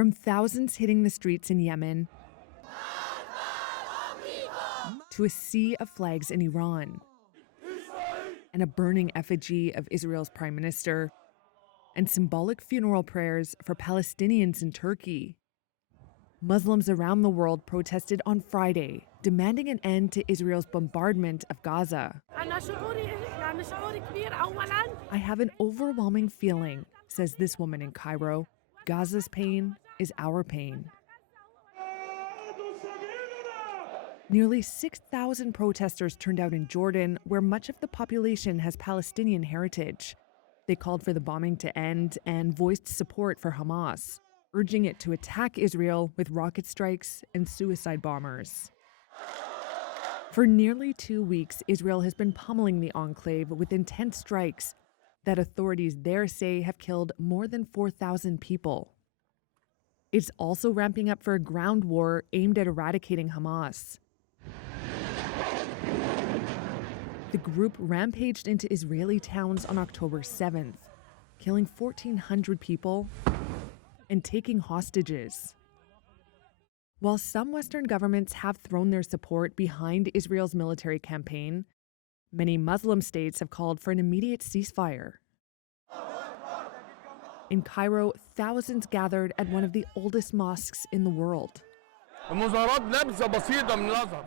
From thousands hitting the streets in Yemen to a sea of flags in Iran and a burning effigy of Israel's prime minister and symbolic funeral prayers for Palestinians in Turkey. Muslims around the world protested on Friday, demanding an end to Israel's bombardment of Gaza. I have an overwhelming feeling, says this woman in Cairo. Gaza's pain is our pain. Nearly 6,000 protesters turned out in Jordan, where much of the population has Palestinian heritage. They called for the bombing to end and voiced support for Hamas, urging it to attack Israel with rocket strikes and suicide bombers. For nearly 2 weeks, Israel has been pummeling the enclave with intense strikes that authorities there say have killed more than 4,000 people. It's also ramping up for a ground war aimed at eradicating Hamas. The group rampaged into Israeli towns on October 7th, killing 1,400 people and taking hostages. While some Western governments have thrown their support behind Israel's military campaign, many Muslim states have called for an immediate ceasefire. In Cairo, thousands gathered at one of the oldest mosques in the world.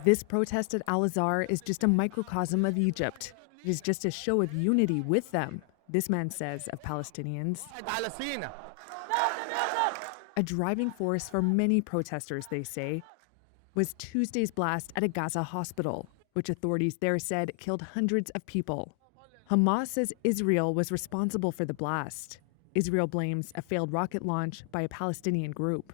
This protest at Al-Azhar is just a microcosm of Egypt. It is just a show of unity with them, this man says of Palestinians. A driving force for many protesters, they say, was Tuesday's blast at a Gaza hospital, which authorities there said killed hundreds of people. Hamas says Israel was responsible for the blast. Israel blames a failed rocket launch by a Palestinian group.